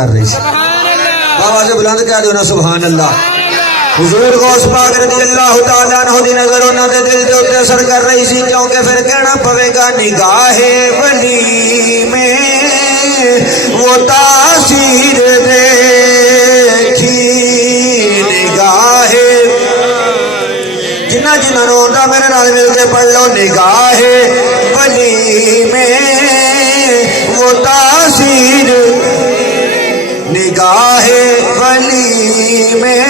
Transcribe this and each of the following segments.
کر رہی سی بابا سے بلند کہہ دو نا سبحان اللہ حضور غوث پاک رضی اللہ تعالیٰ عنہ دی نظر انہوں دے دل دے اتے اثر کر رہی سی کیونکہ پھر کہنا پوے گا نگاہ ولی میں وہ تاثیر دیکھی نگاہ جنہ جنہ نوندہ میرے نال مل کے پڑھ لو نگاہ ولی میں وہ تاثیر نگاہ ولی میں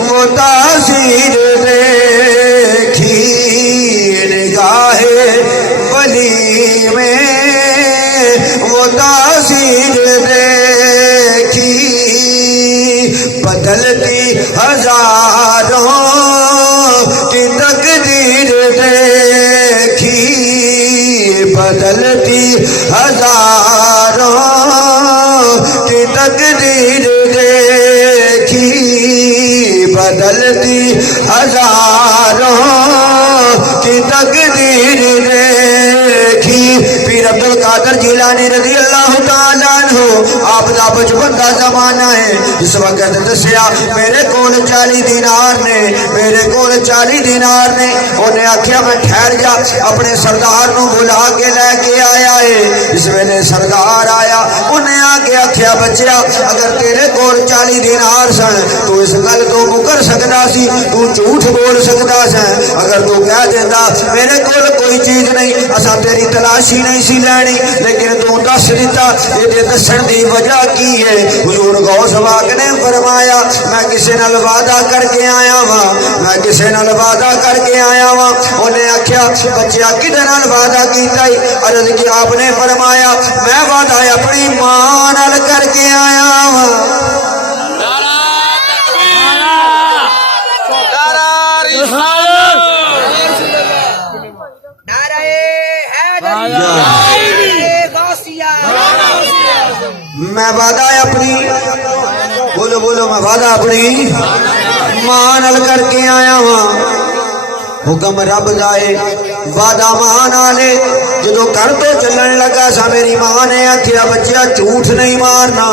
وہ تاثیر دیکھی نگاہ ولی میں وہ تاثیر دیکھی بدلتی ہزاروں کی تقدیر دیکھی بدلتی ہزاروں کی تقدیر دیکھی بدلتی ہزاروں کی تقدیر دیکھی پیر عبد القادر جیلانی رضی اللہ تعالیٰ عنہ آپ دا بچپن دا زمانہ ہے اس وقت دسیا میرے کول 40 دینار نے میرے کول 40 دینار نے انہیں آکھیا میں ٹھہر جا اپنے سردار نو بلا کے لے کے آیا ہے اس ویلے سردار آیا انہیں آکے آکھیا بچیا اگر تیرے کول 40 دینار سن تو اس گل تو مکر سکتا سی تو جھوٹ بول سکتا سن اگر تو کہہ دیتا میرے کول کوئی چیز نہیں اسا تیری تلاشی نہیں سی لینی لیکن تو دس دیتا یہ دسن دی وجہ کی ہے حضور غوث پاک نے فرمایا میں کسی نال وعدہ کر کے آیا ہاں میں کسی نال وعدہ کر کے آیا ہاں انہیں آکھیا بچیا کدے نال وعدہ کیتا ہی عرض کی آپ نے فرمایا میں وعدہ اپنی ماں نال کر کے آیا ہاں میں وعدہ اپنی بولو بولو میں وعدہ اپنی ماں نال کر کے آیا ہاں حکم رب دائے وعدہ ماں نالے جدو کر تو چلن لگا سا میری ماں نے آکھیا بچیا جھوٹ نہیں مارنا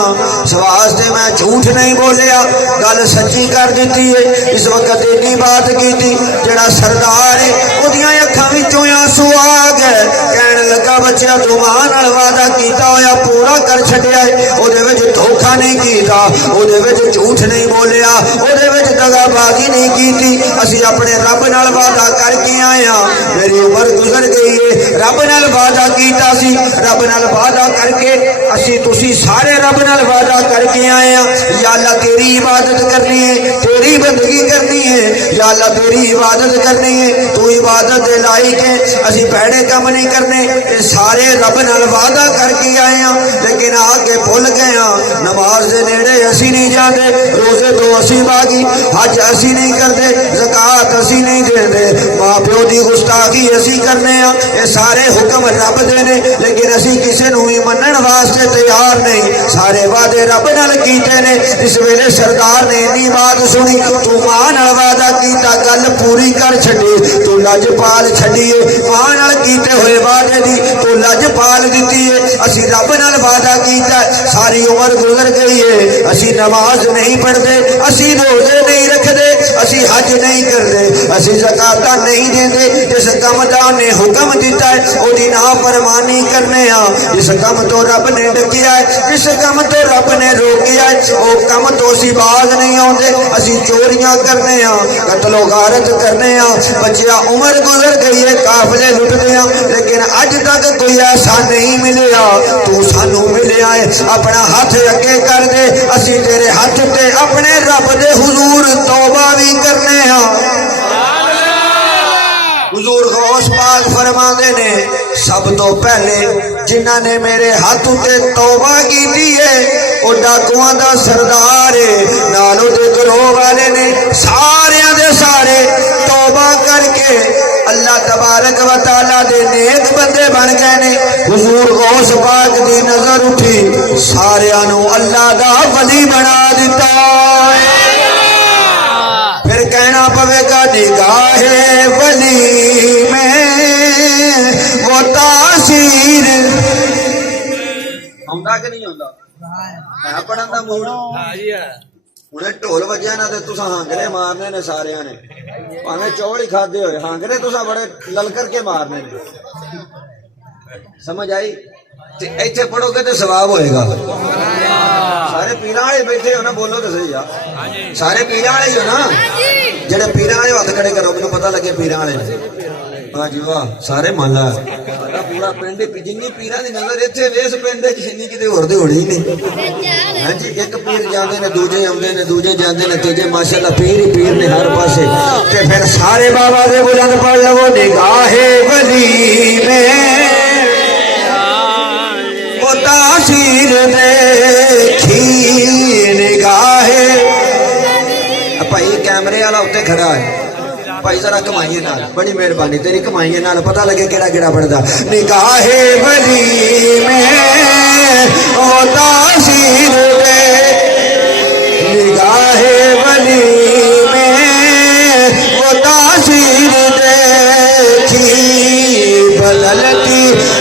سواستے میں جھوٹ نہیں بولیا گل سچی کر دیتی ہے اس وقت اتنی بات کی تھی جڑا سردار ہے اودیاں اکھاں وچوں آنسو آ گئے کہن لگا بچیا تو ماں نال وعدہ کیتا ہویا پورا کر چھڈیا ہے اودے وچ دھوکا نہیں کیتا اودے وچ جھوٹ نہیں بولیا اودے وچ دغا بازی نہیں کیتی اسی اپنے رب نال وعدہ کر کے آئے ہاں میری عمر گزر گئی ہے رب نال وعدہ کیتا سی رب نال وعدہ کر کے اسی تسی سارے رب نال وعدہ کر کے آئے ہاں یا اللہ تیری عبادت کرنی ہے تیری بندگی کرنی ہے یا اللہ تیری عبادت کرنی ہے تو عبادت دے لائق ہے اسی بھڑے کم نہیں کرنے یہ سارے رب نال وعدہ کر کے آئے ہاں لیکن آگے بھول گئے ہاں نماز دے نیڑے اسی نہیں جاندے روزے تو اسی باغی حج اسی نہیں کرتے زکات اسی نہیں دیندے ماں پیو دی گستاخی اسی کرنے ہاں یہ سارے حکم رب دے نے لیکن اسی کسی نو بھی منن واسطے تیار نہیں سارے وعدے رب نال کیتے نے اس ویلے سردار نے اتنی بات سنی تو ماں نال وعدہ کیتا گل پوری کر چھڈی تو لج پال چھڈیے ماں نال کیتے ہوئے وعدے دی تو لج پال دیتی ہے اسی رب نال وعدہ کیتا ساری عمر گزر گئی ہے اسی نماز نہیں پڑھتے اسی روزے نہیں رکھتے اسی حج نہیں کرتے اسی زکات نہیں دیندے جس کم دا نے حکم دیتا ہے او دی نافرمانی کرنے ہاں جس کم تو رب نے ڈکیا ہے جس کم تو رب نے روکیا ہے او کم تو اسی باز نہیں آندے اسی چوریاں کرنے ہاں قتل و غارت کرنے ہاں بچیا عمر گزر گئی ہے قافلے لٹدے ہاں لیکن اج تک کوئی ایسا نہیں ملیا تو سانو ملیا ہے اپنا ہاتھ اگے کر دے اسی تیرے ہاتھ تے اپنے رب دے حضور توبہ بھی کرنے ہاں حضور غوث پاک فرماندے نے سب تو پہلے جنہ نے میرے ہاتھ تے توبہ کی ہے او ڈاکواں دا سردار ہے نالو دے گروہ والے نے سارے دے سارے توبہ کر کے اللہ تبارک و تعالی دے نیک بندے بن گئے نے حضور غوث پاک دی نظر اٹھی سارے نو اللہ دا ولی بنا دیتا پھر کہنا پوے گا نگاہ ولی میں وہ تاثیر ਆਉਂਦਾ ਕਿ ਨਹੀਂ ਆਉਂਦਾ ਹੈ ਪੜਨ ਦਾ ਮੂਡ ਹੁਣੇ ਢੋਲ ਵੱਜਿਆ ਨਾ ਤੇ ਤੁਸੀਂ ਹਾਂਗਰੇ ਮਾਰਨੇ ਨੇ ਸਾਰਿਆਂ ਨੇ ਭਾਵੇਂ ਚੌਲ ਹੀ ਖਾਦੇ ਹੋਏ ਹਾਂਗਰੇ ਤੁਸੀਂ ਬੜੇ ਲਲਕਰ ਕੇ ਮਾਰਨੇ ਨੇ ਸਮਝ ਆਈ ਤੇ ਇੱਥੇ ਪੜੋਗੇ ਤੇ ਸਵਾਬ ਹੋਏਗਾ ਸਾਰੇ ਪੀਰਾਂ ਵਾਲੇ ਬੈਠੇ ਹੋ ਨਾ ਬੋਲੋ ਤੇ ਸਹੀ ਆ ਸਾਰੇ ਪੀਰਾਂ ਵਾਲੇ ਹੀ ਹੋ ਨਾ ਜਿਹੜੇ ਪੀਰਾਂ ਵਾਲੇ ਹੱਥ ਖੜੇ ਕਰੋ ਮੈਨੂੰ ਪਤਾ ਲੱਗੇ ਪੀਰਾਂ ਵਾਲੇ ਨੇ ਵਾਹ ਜੀ ਵਾਹ ਸਾਰੇ ਮਾਲਾ ਸਾਡਾ ਪੂਰਾ ਪਿੰਡ ਜਿੰਨੀ ਪੀਰਾਂ ਦੀ ਨਜ਼ਰ ਇੱਥੇ ਵੇਸ ਪਿੰਡ ਚ ਜਿੰਨੀ ਕਿਤੇ ਹੋਰ ਦੇ ਹੋਣੀ ਨਹੀਂ ਹਾਂਜੀ ਇੱਕ ਪੀਰ ਜਾਂਦੇ ਨੇ ਦੂਜੇ ਆਉਂਦੇ ਨੇ ਦੂਜੇ ਜਾਂਦੇ ਨੇ ਤੀਜੇ ਮਾਸ਼ਾਅੱਲਾ ਪੀਰ ਹੀ ਪੀਰ ਨੇ ਹਰ ਪਾਸੇ ਤੇ ਫਿਰ ਸਾਰੇ ਬਾਬਾ ਦੇ ਬੁਲੰਦ ਪੜ ਲਵੋ ਨਿਗਾਹੇ ਵਲੀ ਮੇ ਉਹ ਤਾਸੀਰ ਦੇਖੀ ਨਿਗਾਹੇ ਭਾਈ ਕੈਮਰੇ ਵਾਲਾ ਉੱਤੇ ਖੜਾ ਹੈ ਭਾਈ ਜ਼ਰਾ ਕਮਾਈਏ ਨਾਲ ਬੜੀ ਮਿਹਰਬਾਨੀ ਤੇਰੀ ਕਮਾਈਏ ਨਾਲ ਪਤਾ ਲੱਗੇ ਕਿਹੜਾ ਕਿਹੜਾ ਪੜਦਾ ਨਿਗਾਹੇ ਵਲੀ ਮੈਂ ਉਹ ਤਾਸੀਰ ਦੇ ਨਿਗਾਹੇ ਵਲੀ ਮੈਂ ਉਹ ਤਾਸੀਰ ਦੇਖੀ ਬਦਲਤੀ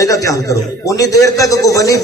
ਇਹਦਾ ਧਿਆਨ ਕਰੋ ਉਨੀ ਦੇਰ ਤੱਕ ਕੋਈ ਵਲੀ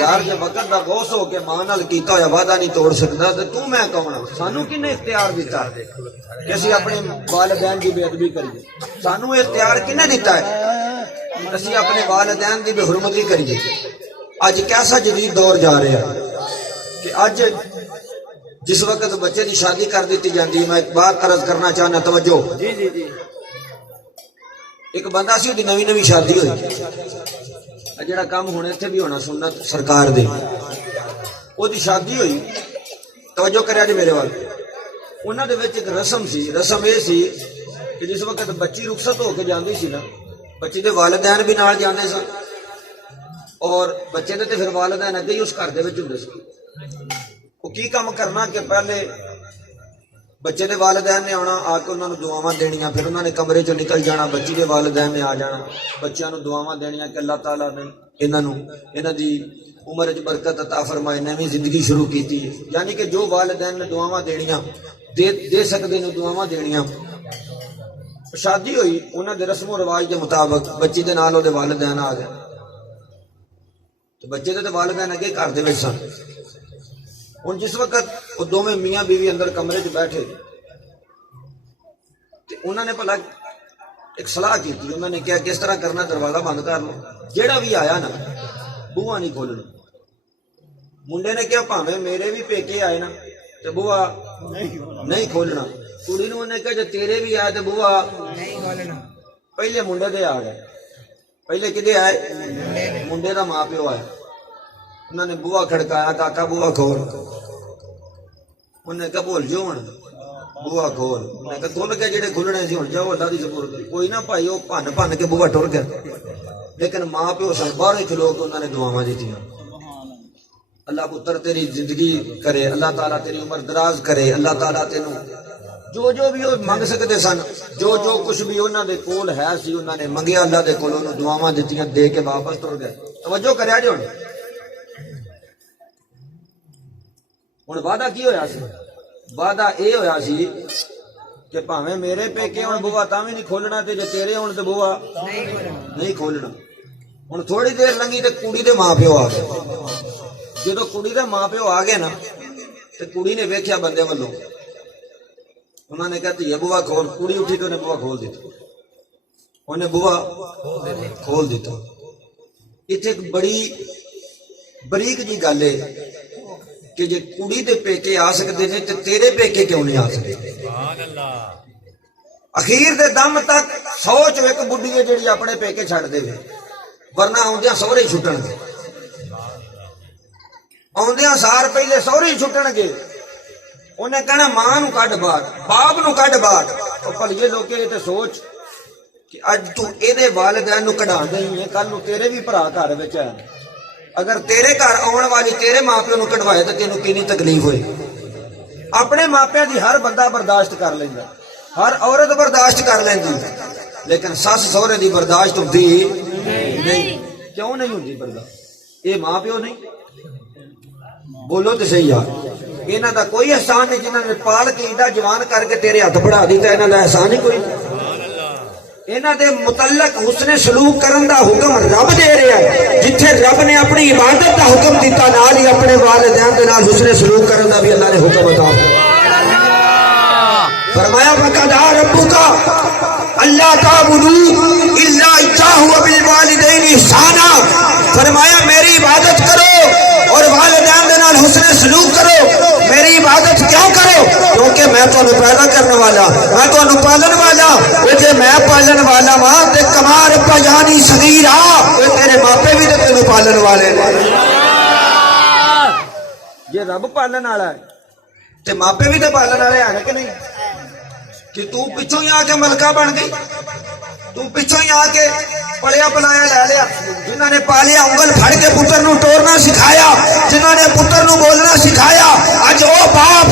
یار جے وقت دا غوث ہو کے ماں نال کیتا ہویا وعدہ نہیں توڑ سکدا تے تو میں کون ہاں؟ سانو کنے اختیار دیتا ہے کہ اسی اپنے والدین کی بے ادبی کریے؟ سانو اختیار کنے دیتا ہے اسی اپنے والدین کی بے حرمتی کریے؟ اج کیسا جدید دور جا رہا ہے کہ اج جس وقت بچے کی شادی کر دیتی جاتی ہے. میں ایک بات عرض کرنا چاہنا، توجہ. جی ایک بندہ سی دی نوی نوی شادی ہوئی، جڑا کام ہونے اتنے بھی ہونا سنت سرکار دی، وہ دی شادی ہوئی. توجہ کریا جی میرے وال. انہاں دے وچ ایک رسم سی. رسم یہ سی کہ جس وقت بچی رخصت ہو کے جاندی سی نا، بچی دے والدین بھی نال جاندے سن اور بچے دے تے پھر والدین اگے ہی اس گھر دے وچ ہوندے سن. وہ کی کام کرنا کہ پہلے بچے دے والدین نے آنا، آ کے انہوں نے دعاواں دینیاں، پھر انہوں نے کمرے چوں نکل جانا، بچی دے والدین نے آ جانا، بچیاں نو دعاواں دینیاں کہ اللہ تعالیٰ نے انہاں دی عمر وچ برکت عطا فرمائے، نویں زندگی شروع کیتی ہے. یعنی کہ جو والدین نے دعاواں دینیاں دے سکدے نے دعاواں دینیاں. شادی ہوئی، انہاں دے رسم و رواج دے مطابق بچی دے نال او دے والدین آ گئے. تو بچے دے والدین اگے گھر دے وچ سن. ہن جس وقت وہ دونوں میاں بیوی اندر کمرے چ بیٹھے تے انہوں نے بھلا ایک صلاح کی. انہوں نے کہا کس طرح کرنا، دروازہ بند کر لو، جیڑا بھی آیا نا بوا نہیں کھولنا. منڈے نے کہا بھاویں میرے بھی پیکے آئے نا تے بوا نہیں کھولنا. کڑی نو نے کہا جے تیرے بھی آئے تے بوا نہیں کھولنا. پہلے منڈے دے آ گئے. پہلے کدے آئے؟ منڈے دا ماں پیو آئے. انہوں نے بوا کھڑکایا، کاکا بوا کھول. انہوں نے کہا بول جو ہن بوا کھول. انہوں نے کہا کھل کے جڑے کھلنے سی ہن جاؤ اللہ دی سپرد. کوئی نہ بھائی وہ بھن کے بوا ٹر گیا. لیکن ماں پیو سن باہر ہی کھلو کے انہوں نے دعاواں دتیاں. اللہ پتر تیری زندگی کرے، اللہ تعالیٰ تیری عمر دراز کرے، اللہ تعالیٰ تینوں جو بھی وہ منگ سکتے سن، جو کچھ بھی انہوں دے کول ہے سی انہوں نے منگیا اللہ دے کول، انہوں دعاواں دتیاں، دے کے واپس ٹر گئے. توجہ کریا جی. ہن وعدہ کی ہویا سی؟ وعدہ اے ہویا سی کہ بھاویں میرے پیکے ہن بوا تاں وی نہیں کھولنا تے جے تیرے ہون تے بوا نہیں کھولنا. ہن تھوڑی دیر لنگی تے کڑی دے ماں پیو آ گئے. جدو کڑی دے ماں پیو آ گئے نا تے کڑی نے ویکھیا بندے والوں، انہوں نے کہا یہ بوا کھول. کڑی اٹھی تو انہیں بوا کھول دیتا. انہیں بوا کھول دیتا. اتنے ایک بڑی بریک جی گل ہے کہ جے کڑی دے پیکے آ سکتے ہیں تے تیرے پیکے کیوں نہیں آ سکتے؟ اخیر دے دم تک سوچ ایک بڈھی ہے جڑی اپنے پیکے چھڑ دے، ورنہ آدھا سہرے چھٹن گے. آدھا سار پہلے سہرے چھٹن گے. انہیں کہنا ماں نو کڈ باہر، باپ نو کڈ باہر. پلیے لوگ یہ سوچ کہ اج تو اے والدین نو کڈا دیں، کل نو تیرے بھی بھرا گھر وچ ہے. اگر تیرے گھر آن والی تیرے ماں پیو نو کڈوائے تو تینوں کینی تکلیف ہوئے. اپنے ماپیاں دی ہر بندہ برداشت کر لیندا، ہر عورت برداشت کر لیندی، لیکن سس سہرے دی برداشت ہوندی نہیں. کیوں نہیں ہوندی برداشت؟ یہ ماں پیو نہیں؟ بولو تو صحیح یار. انہاں دا کوئی احسان نہیں جنہاں نے پال کے ایڈا جوان کر کے تیرے ہاتھ بڑھا دیتا. انہاں دا احسان ہی کوئی نہیں. انہاں دے متعلق حسن سلوک کرن دا حکم رب دے رہا ہے. جتھے رب نے اپنی عبادت دا حکم دیتا، نال ہی اپنے والدین دے نال حسن سلوک کرن دا بھی اللہ نے حکم عطا فرمایا. وَقَضَىٰ رَبُّكَ أَلَّا تَعْبُدُوا إِلَّا إِيَّاهُ وَبِالْوَالِدَيْنِ إِحْسَانًا. فرمایا میری عبادت کرو اور والدین دے نال حسن سلوک کرو. میری عبادت کیوں کرو؟ کیونکہ میں تمہیں پیدا کرنے والا، میں تمہیں پالن والا. وہ جے میں پالن والا ماں تے کمار پجانی صغیرا، تیرے ماپے بھی تے تینوں پالن والے نے. جے رب پالن والا ہے تے ماپے بھی تے پالن والے ہیں کہ نہیں؟ کہ تو پچھوں ہی آ کے ملکہ بن گئی، تو پچھوں ہی آ کے پڑیا پلایا لے لیا. جنہوں نے پالیا انگل پھڑ کے پتر نو ٹورنا سکھایا، جنہوں نے پتر نو بولنا سکھایا. اج او باپ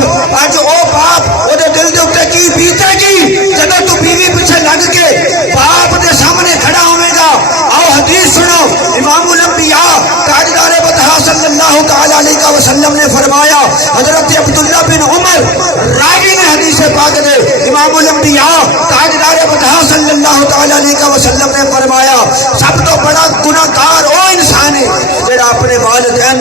او دے دل دے اوپر کی بیتے گی جدوں تو بیوی پیچھے لگ کے باپ دے سامنے کھڑا ہوے گا. آؤ حدیث سنو. امام الانبیاء تاجدار بطحا صلی اللہ تعالی علیہ وسلم نے فرمایا، حضرت عبداللہ بن عمر راوی نے حدیث پاک دے، امام الانبیاء تاجدار بطحا صلی اللہ تعالی علیہ وسلم نے فرمایا سب تو بڑا گناہگار وہ انسان ہے جڑا اپنے والدین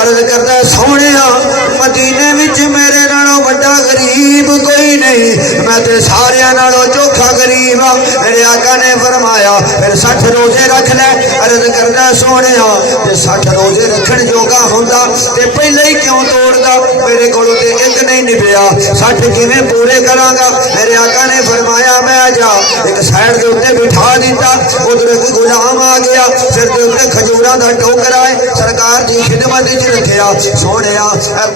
ਅਰਜ਼ ਕਰਦਾ ਸੋਹਣਿਆ ਮਦੀਨੇ ਵਿੱਚ ਮੇਰੇ ਨਾਲੋਂ ਵੱਡਾ ਗਰੀਬ ਕੋਈ ਨਹੀਂ, ਮੈਂ ਤੇ ਸਾਰਿਆਂ ਨਾਲੋਂ ਚੋਖਾ ਗਰੀਬ ਆ। ਮੇਰੇ ਆਕਾ ਨੇ ਫਰਮਾਇਆ ਫਿਰ 60 ਰੋਜ਼ੇ ਰੱਖ ਲੈ। ਅਰਜ਼ ਕਰਦਾ ਸੋਹਣਿਆ ਤੇ 60 ਰੋਜ਼ੇ ਰੱਖਣ ਜੋਗਾ ਹੁੰਦਾ ਤੇ ਪਹਿਲਾਂ ਹੀ ਕਿਉਂ ਤੋੜਦਾ, ਮੇਰੇ ਕੋਲੋਂ ਤੇ ਇੱਕ ਨਹੀਂ ਨਿਭਿਆ, 60 ਕਿਵੇਂ ਪੂਰੇ ਕਰਾਂਗਾ। ਮੇਰੇ ਆਕਾ ਨੇ ਫਰਮਾਇਆ ਮੈਂ ਜਾ ਇੱਕ ਸਾਈਡ ਦੇ ਉੱਤੇ ਬਿਠਾ ਦਿੱਤਾ। ਉਧਰ ਇੱਕ ਗੁਲਾਮ ਆ ਗਿਆ, ਸਿਰ ਦੇ ਉੱਤੇ ਖਜੂਰਾਂ ਦਾ ਟੋਕਰਾ ਹੈ, ਸਰਕਾਰ ਦੀ ਖਿਦਮਤ ਵਿੱਚ ਰੱਖਿਆ। ਸੋਹਣਿਆ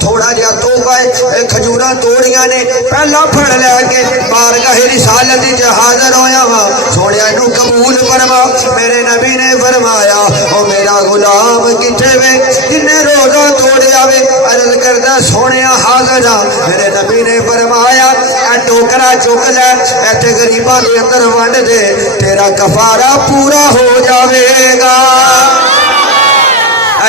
ਥੋੜਾ ਜਿਹਾ ਤੋਹਫਾ ਹੈ, ਇਹ ਖਜੂਰਾਂ ਤੋੜੀਆਂ ਨੇ, ਪਹਿਲਾਂ ਫੜ ਲੈ ਕੇ ਬਾਰਗਾਹ ਰਿਸਾਲਤ ਵਿੱਚ ਹਾਜ਼ਰ ਹੋਇਆ ਵਾ। ਸੋਹਣਿਆ ਇਹਨੂੰ ਕਬੂਲ ਫਰਮਾ। ਮੇਰੇ ਨਬੀ ਨੇ ਫਰਮਾਇਆ ਉਹ ਮੇਰਾ ਗੁਲਾਮ ਕਿੱਥੇ ਵੇ ਜਿੰਨੇ ਰੋਜ਼ਾ ਤੋੜਿਆ ਵੇ। ਅਰਜ਼ ਕਰਦਾ ਸੋਹਣਿਆ ਹਾਜ਼ਰ ਆ। ਮੇਰੇ ਨਬੀ ਨੇ ਫਰਮਾਇਆ ਇਹ ਟੋਕਰਾ ਚੁੱਕ ਲੈ, ਇੱਥੇ ਗਰੀਬਾਂ ਦੇ ਅੰਦਰ ਵੰਡ ਦੇ, ਤੇਰਾ ਕਫਾਰਾ ਪੂਰਾ ਹੋ ਜਾਵੇਗਾ।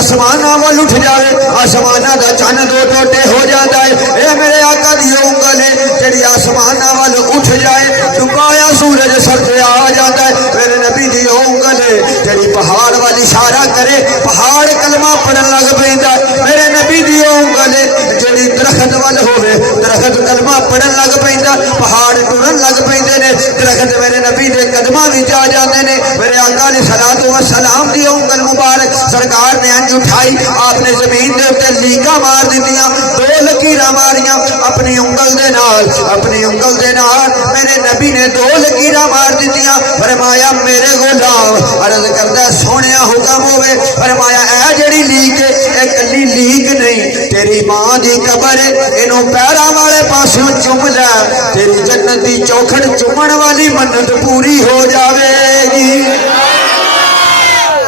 آسماناں ول اٹھ جاوے آسماناں دا چن دو ٹوٹے ہو جاندا ہے اے میرے آقا دی انگل ہے جڑی آسماناں ول اٹھ جائے ڈکایا سورج سر تے آ جاتا ہے میرے نبی دی انگل ہے جڑی پہاڑ وال اشارہ کرے پہاڑ کلمہ پڑھن لگ پیندا ہے میرے نبی دی انگل ہے جڑی درخت ول ہوے درخت کلمہ پڑھن لگ پیندا پہاڑ ٹرن لگ پیندے نے درخت میرے نبی دے قدماں وچ آ جاندے نے میرے آقا علیہ الصلوۃ والسلام دی انگل مبارک سرکار نے انج اٹھائی آپ نے زمین دے اوتے لیکاں مار دتیاں دو لکیراں ماریاں اپنی انگل دے نال میرے نبی نے دو لکیراں مار دتیاں فرمایا میرے غلام عرض کردا سونیا حکم ہوے فرمایا اے جڑی لیک اے کلی لیک نہیں تیری ماں دی قبر اینو پیراں والے پاسوں چوم لے تیری جنت دی چوکھٹ چومن والی منت پوری ہو جاوے گی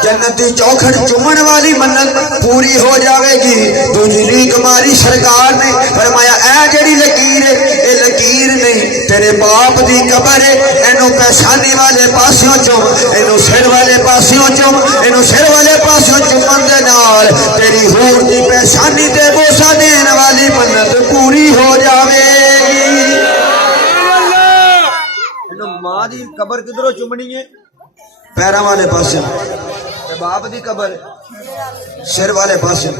جنت دی چوکھٹ چومن والی منت پوری ہو جاوے گی دوجی لیک ماری سرکار نے فرمایا اے جڑی لکیر اے لکیر نہیں تیرے باپ دی قبر اینو پیشانی والے پاسوں چوم اینو سر والے پاسوں چوم اینو سر والے پاسوں چومن دے نال تیری حور دی پیشانی تے بوسا دین والی منت پوری ہو جاوے گی ماں دی قبر کدھروں چومنی ہے پیراں والے پاسے باپ دی قبر سر والے پاسے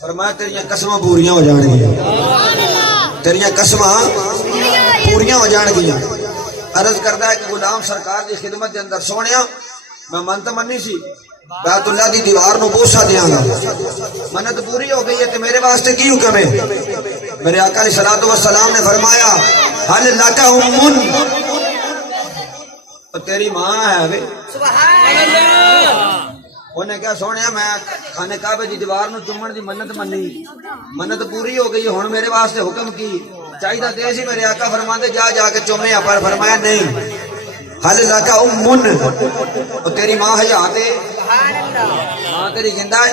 فرمایا تیریاں قسماں پوریاں ہو جان گیاں تیریاں قسماں پوریاں ہو جان گیاں عرض کردا ہے کہ غلام سرکار دی خدمت دے اندر سونیا میں منت منی سی بیت اللہ دی دیوار نو بوسا دیاں گا منت پوری ہو گئی ہے تے میرے واسطے کی حکم ہے میرے آقا علیہ الصلوۃ والسلام نے فرمایا حل لک امن تیری ماں ہے وے سبحان اللہ انہیں کہا سونیا میں خانے کعبے دی دیوار نو چومن دی منت منی منت پوری ہو گئی ہن میرے واسطے حکم کی چاہیے تے سی میرے آقا فرماندے جا کے چومیا پر فرمایا نہیں حل لک امن تیری ماں حیات ہے سبحان اللہ ماں تیری زندہ ہے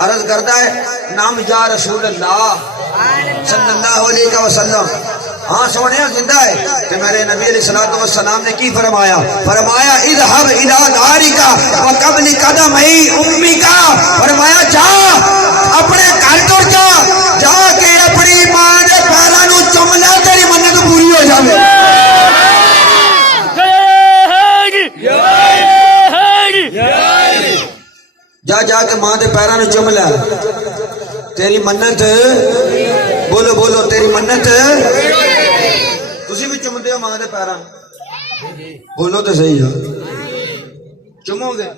عرض کرتا ہے نام یا رسول اللہ صلی اللہ علیہ وسلم ہاں سونے زندہ ہے کہ میرے نبی علیہ الصلوۃ والسلام نے کی فرمایا فرمایا اذهب الى دارک وقبل قدمی امک فرمایا جا اپنے گھر تر جا کے اپنی ماں دے پیراں نو چوم لے تیری منت پوری ہو جاوے جا کے ماں دے پیراں نو چوم لے تیری منت بولو بولو تیری منت تسی بھی چومدے ہو ماں دے پیراں بولو تو صحیح ہے چومو گے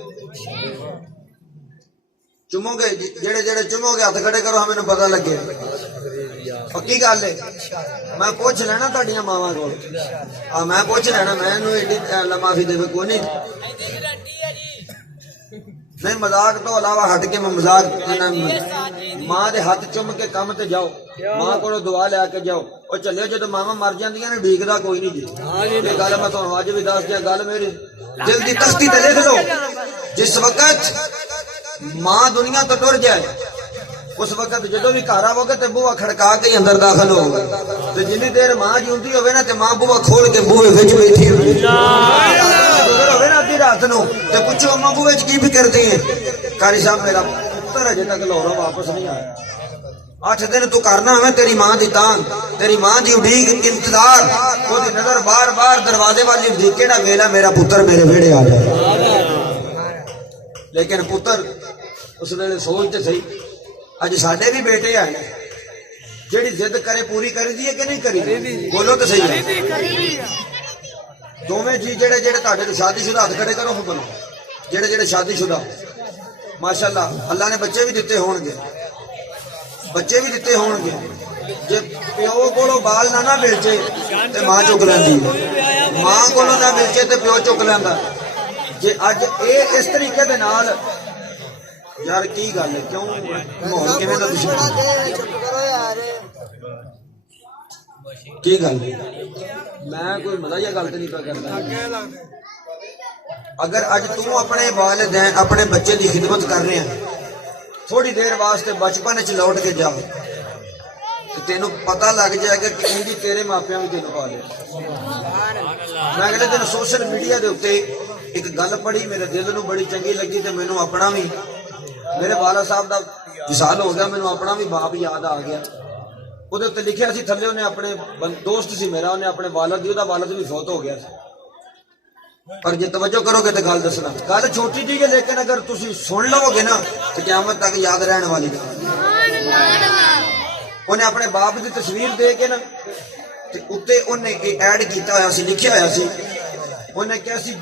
جڑے چومو گے ہاتھ کھڑے کرو ہمیں پتہ لگے پکی گل ہے میں پوچھ لینا تہاڈیاں ماواں کول میں پوچھ لینا میں ایڈی معافی دے کوئی نہیں مذاق تو علاوہ ہٹ کے میں مذاق ماں دے ہاتھ چوم کے کم تے جاؤ ماں کو دعا لے کے جاؤ اور چلے جدو ماما مر جاندیاں نے ڈیکدا کوئی نہیں جی یہ گل میں تھانوں اج بھی دس دیا گل میری دل دی تستی تے لکھ لو جس وقت ماں دنیا تو ٹر جائے اس وقت جدو بھی گھر آو گے تے بوہا کھڑکا کے اندر داخل ہو گے تے جنی دیر ماں جیوندی ہوے نا تے ماں بوہا کھول کے بوہے وچ بیٹھی ہوے ہوے نا ادھی رات نو تے پوچھو اماں بوہے وچ کی فکر دی ہے قاری صاحب میرا پتر اجے تک لاہوروں واپس نہیں آیا 8 دن تو کرنا ہے تیری ماں دی تان تیری ماں دی اڈیک انتظار او دی نظر بار بار دروازے والی دی کیڑا ویلا میرا پتر میرے ویڑے آ جائے لیکن پتر اس ویلے سوچ تے صحیح اج ساڈے بھی بیٹے ہیں جیڑی ضد کرے پوری کر دی ہے کہ نہیں کری بولو تو صحیح ہے دوویں جی جڑے تہاڈے شادی شدہ ہاتھ کھڑے کرو بولو جڑے شادی شدہ ماشاءاللہ اللہ نے بچے بھی دیتے ہون گے جے پیو کولو بال نہ ملچے تے ماں چک لیندی ماں کولو نہ ملچے تے پیو چک لیندا جے اج اے اس طریقے دے نال یار کی گل ہے کیوں ماحول کیویں دا دشمن کی گل میں کوئی مزاحیہ گل تے نہیں پہ کردا اگر اج تو اپنے والدین اپنے بچے دی خدمت کر رہے ہیں تھوڑی دیر واسطے بچپن چ لوٹ کے جا تینوں پتہ لگ جائے گا کہ انجی تیرے ماپیاں بھی تینوں پا لے میں اگلے دن سوشل میڈیا دے اوتے ایک گل پڑھی میرے دل نو بڑی چنگی لگی تے مینوں اپنا بھی میرے والد صاحب دا وصال ہو گیا, مینوں اپنا بھی باپ یاد آ گیا. ਉਹਦੇ ਉੱਤੇ ਲਿਖਿਆ ਸੀ ਥੱਲੇ, ਉਹਨੇ ਆਪਣੇ ਦੋਸਤ ਸੀ ਮੇਰਾ, ਉਹਨੇ ਆਪਣੇ ਵਾਲਦ ਦੀ, ਉਹਦਾ ਵਾਲਦ ਵੀ ਫੌਤ ਹੋ ਗਿਆ ਸੀ. ਪਰ ਜੇ ਤਵੱਜੋ ਕਰੋਗੇ ਤੇ ਗੱਲ ਦੱਸਣਾ, ਗੱਲ ਛੋਟੀ ਜਿਹੀ ਹੈ ਲੇਕਿਨ ਅਗਰ ਤੁਸੀਂ ਸੁਣ ਲਵੋਗੇ ਨਾ ਤੇ ਕਿਆਮਤ ਤੱਕ ਯਾਦ ਰਹਿਣ ਵਾਲੀ ਗੱਲ. ਉਹਨੇ ਆਪਣੇ ਬਾਪ ਦੀ ਤਸਵੀਰ ਦੇ ਕੇ ਨਾ ਤੇ ਉੱਤੇ ਉਹਨੇ ਇਹ ਐਡ ਕੀਤਾ ਹੋਇਆ ਸੀ, ਲਿਖਿਆ ਹੋਇਆ ਸੀ. ਉਹਨੇ ਕਿਹਾ ਸੀ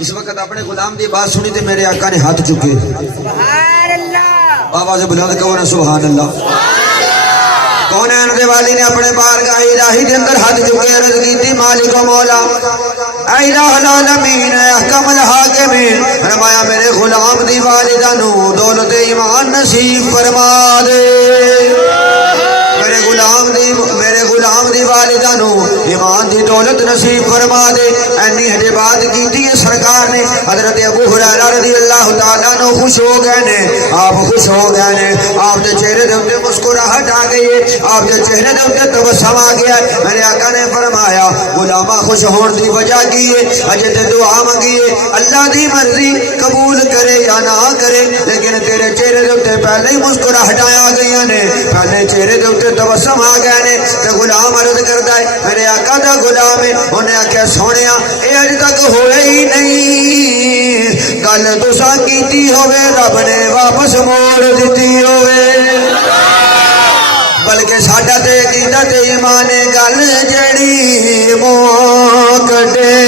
جس وقت اپنے غلام دی بات سنی تے میرے آقا نے ہاتھ چکے سبحان اللہ آواز بلند کہو نا سبحان اللہ کونین دے والی نے اپنے بارگاہ الہی دے اندر ہاتھ چکے عرض کیتی مالک و مولا اے الہ العالمین اے احکم الحاکمین فرمایا میرے غلام دی والدہ نو دولت ایمان نصیب فرما دے میرے غلام دی والدہ نو ایمان دی دولت نصیب فرما دے اینی ہجے بات کیتی ہے سرکار نے حضرت ابو ہریرہ رضی اللہ تعالیٰ نو خوش ہو گئے نے آپ خوش ہو گئے نے آپ دے چہرے دے اوتے مسکراہٹ آ گئی ہے آپ دے چہرے دے اوتے تبسم آ گیا ہے میرے آقا نے فرمایا غلامہ خوش ہون دی وجہ کی ہے اجے تے دعا منگی ہے اللہ دی مرضی قبول کرے یا نہ کرے لیکن تیرے چہرے دے اوتے پہلے ہی مسکراہٹ آ گئی نے پہلے چہرے دے اوتے تبسم آ گئے نے تے غلام عرض کردا ہے میرے آقا دا غلام ہے انہیں آکھیا سونیا اے اج تک ہوئے ہی نہیں گل تساں کیتی ہوئے رب نے واپس موڑ دتی ہوئے بلکہ ساڈا تے کیتا تے ایمان گل جڑی موکڑے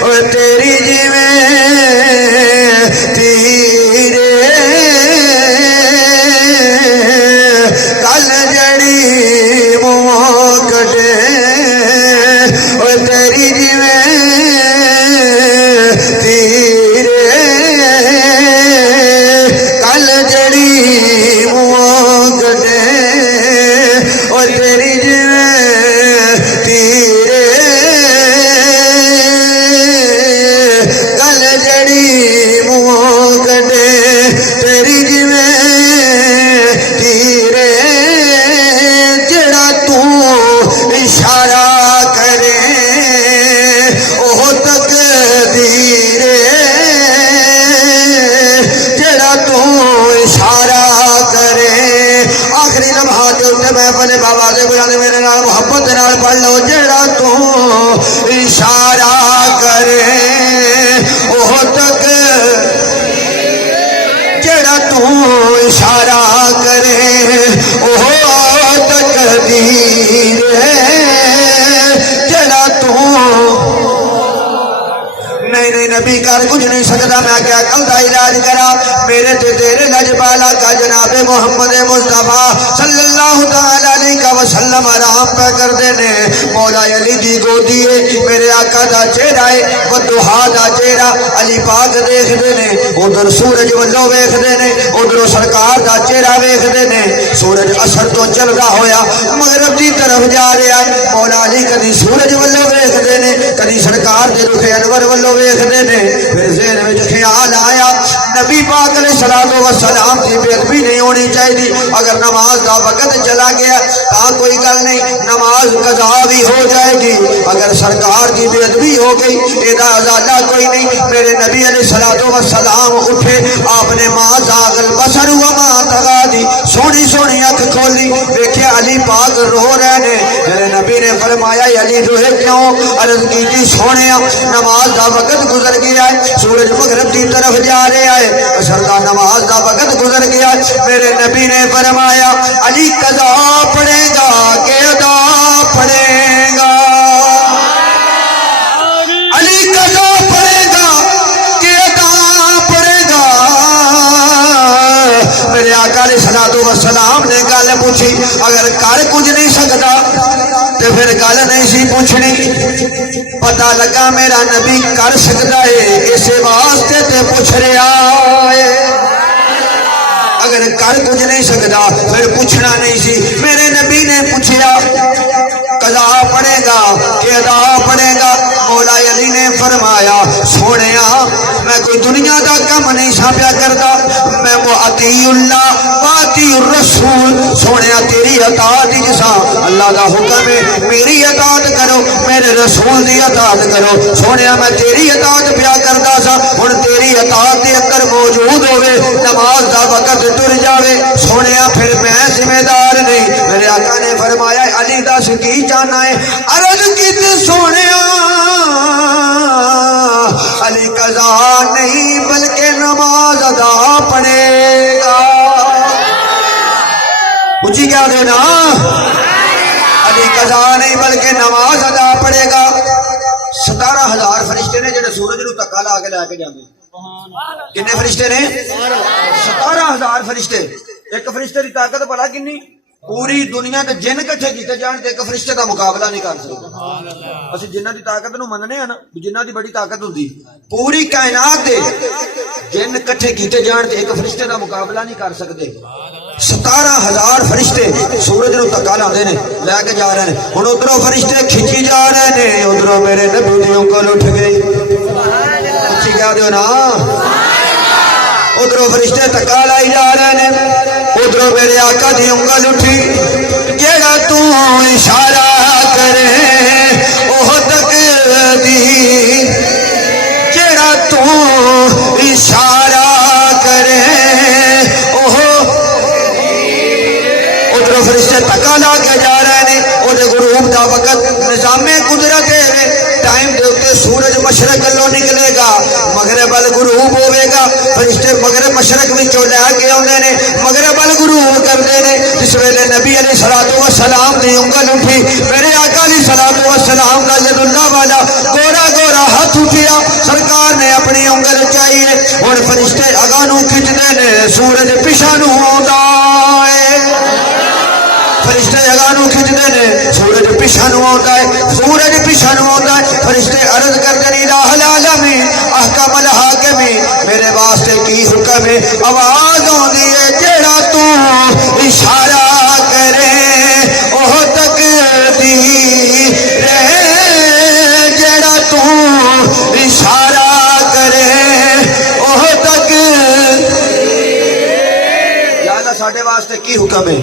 او تیری جویں تیرے گل جڑی موکڑے او تیری جویں تیرے گل جڑی موکڑے او تیری جویں تیرے گل جڑی موکڑے تیری جویں تیرے جڑا تو اشارہ کرے وہ تقدیر جڑا تو اشارہ کرے آخری لمحات دے اوتے میں اپنے بابا دے بلانے میرے نال محبت نال پڑھ لو جڑا تو اشارہ کرے وہ تک جڑا تو اشارہ کرے وہ تقدیر جڑا تو نہیں نبی کر کچھ نہیں سکتا میں کیا کل دا علاج کرا میرے تے تیرے لجپالا کا جناب محمد مصطفیٰ صلی اللہ تعالیٰ علیہ وسلم آرام پہ کر دینے مولا علی دی گودی ہے میرے آقا دا چہرہ ہے ودوہا دا چہرہ علی پاک دیکھ دینے ادھر سورج ولو ویکھ دینے ادھر سرکار دا چہرہ ویکھ دینے سورج اثر تو چل رہا ہویا مغرب دی طرف جا رہا ہے مولا علی کدی سورج ولو ویکھ دینے کدی سرکار دے رخ انور ولو ویکھ دینے پھر ذہن میں خیال آیا نبی پاک علیہ الصلوۃ والسلام کی بے ادبی نہیں ہونی چاہیے اگر نماز کا وقت چلا گیا تا کوئی گل نہیں نماز قضا بھی ہو جائے گی اگر سرکار کی بے ادبی ہو گئی ادا ازالہ کوئی نہیں میرے نبی علیہ الصلوۃ والسلام اٹھے آپ نے ماں زاغل بصر و ماں طغا دی سونی سونی اکھ کھولی دیکھے علی پاک رو رہے نے میرے نبی نے فرمایا علی روئے کیوں عرض کی سونیا نماز کا وقت گزر گیا ہے سورج مغرب کی طرف جا رہا ہے اثر کا نماز کا وقت گزر گیا میرے نبی نے فرمایا علی قضا پڑے گا کہ ادا پڑے گا علی قضا پڑے گا کہ ادا پڑے گا میرے آقا علیہ الصلوۃ والسلام نے گل پوچھی اگر کر کچھ نہیں سکتا تو پھر گل نہیں سی پوچھنی پتہ لگا میرا نبی کر سکتا ہے اس واسطے تے پوچھ رہا ہے اگر کر کچھ نہیں سکتا پھر پوچھنا نہیں سی میرے نبی نے پوچھا قضا پڑے گا کہ ادا پڑے گا مولا علی نے فرمایا سونیا میں کوئی دنیا دا کم نہیں سانپیا کرتا میں اطیع اللہ واطیع الرسول سونیا تیری اطاعت جسا اللہ دا حکم ہے میری اطاعت کرو میرے رسول دی اطاعت کرو سونیا میں تیری اطاعت پیا کرتا سا ہن تیری اطاعت دے اندر موجود ہوئے نماز دا وقت ٹر جاوے سونیا پھر میں ذمہ دار نہیں میرے آقا نے فرمایا علی دس کی جانا ہے عرض کیتے سونیا علی قضا نہیں بلکہ نماز ادا پڑے گا اچھی کیا دینا علی قضا نہیں بلکہ نماز ادا پڑے گا 17,000 فرشتے فرشتے نے جڑے سورج نو دھکا لا کے لے کے جاندے کنے فرشتے نے 17,000 فرشتے ایک فرشتے دی طاقت بڑا کنی پوری دنیا دے جن کٹھے کیتے جان تے ایک فرشتے دا مقابلہ نہیں کر سکتے اسی جنہاں دی طاقت نو مننے ہاں نا جنہاں دی بڑی طاقت ہوندی پوری کائنات دے جن کٹھے کیتے جان تے ایک فرشتے دا مقابلہ نہیں کر سکتے 17,000 فرشتے سورج نو دھکا لاندے نے لے کے جا رہے ہیں ہن ادھروں فرشتے کھچی جا رہے نے ادھروں میرے نبی دی انگل اٹھ گئی اچھی کہہ دیو نا ادھروں فرشتے دھکا لائی جا رہے ہیں ادھروں میرے آقا دی انگل اٹھی جیڑا تو اشارہ کرے اوہ تک دی جیڑا تو اشارہ کرے فرشتے دھکا لا کے جا رہے ہیں وہ غروب دا وقت نظام قدرت ہے ٹائم دے اوتے سورج مشرق والوں نکلے گا مغرب ال غروب ہوے گا فرشتے مغرب مشرق وچوں لے کے اوندے نے مغرب ال غروب کردے نے جس ویلے نبی علیہ الصلوۃ والسلام دی انگل اٹھی میرے آقا علیہ الصلوۃ والسلام دا ید اللہ والا گورا گورا ہاتھ اٹھیا سرکار نے اپنی انگل چائی ہے ہن فرشتے اگاں نو کھچدے نے سورج پیچھے نو آوندا ہے فرشتے اگاں نو کھچدے نے سورج پیچھے نو آوندا ہے سورج پیچھے نو آوندا ہے فرشتے عرض کردے نے الہ العالمین احکم الحاکمین میرے واسطے کی حکم ہے آواز آندی ہے جیڑا تو اشارہ کرے اوہ تقدیر جیڑا تو اشارہ کرے اوہ تقدیر یا اللہ ساڈے واسطے کی حکم ہے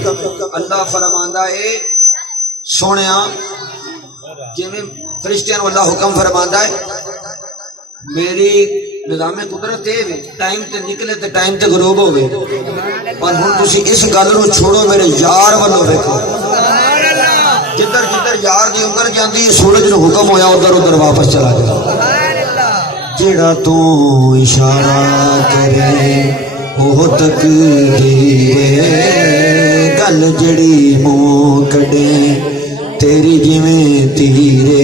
اللہ فرماندا ہے سونیا جویں فرشتیاں نوں اللہ حکم فرماندا ہے میری نظام قدرت ہے ٹائم تے نکلے تے ٹائم تے غروب ہوے پر ہن تسی اس گل نوں چھوڑو میرے یار والوں ویکھو جدھر جدھر یار دی انگل جاندی ہے سورج نوں حکم ہویا ادھر ادھر واپس چلا جائے جیڑا تو اشارہ کرے وہ تقدیر گل جڑی منہ کڈے تیری جویں تیرے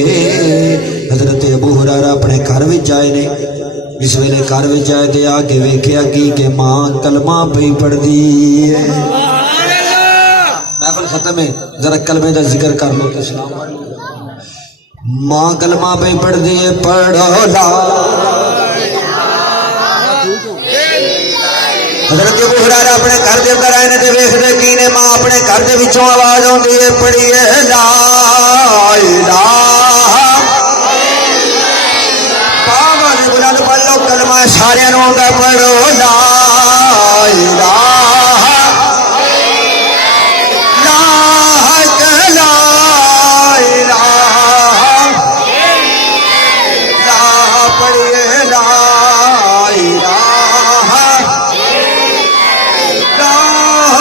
حضرت ابو ہریرہ اپنے گھر وچ آئے نے جس ویلے گھر وچ آئے تے آ کے ویکھیا کہ ماں کلمہ پئی پڑھدی ہے محفل ختم ہے ذرا کلمے دا ذکر کر لو تے سلام پڑھ لو ماں کلمہ پئی پڑھدی ہے پڑھو لا حضرت ابو ہریرہ اپنے گھر دے اندر آئے نے تے ویکھدے کی نے ماں اپنے گھر دے وچوں آواز آندی ہے پڑھیے لا الہ پاک والی بلند پڑھ لو کلمہ سارے نوں آندا پڑھو لا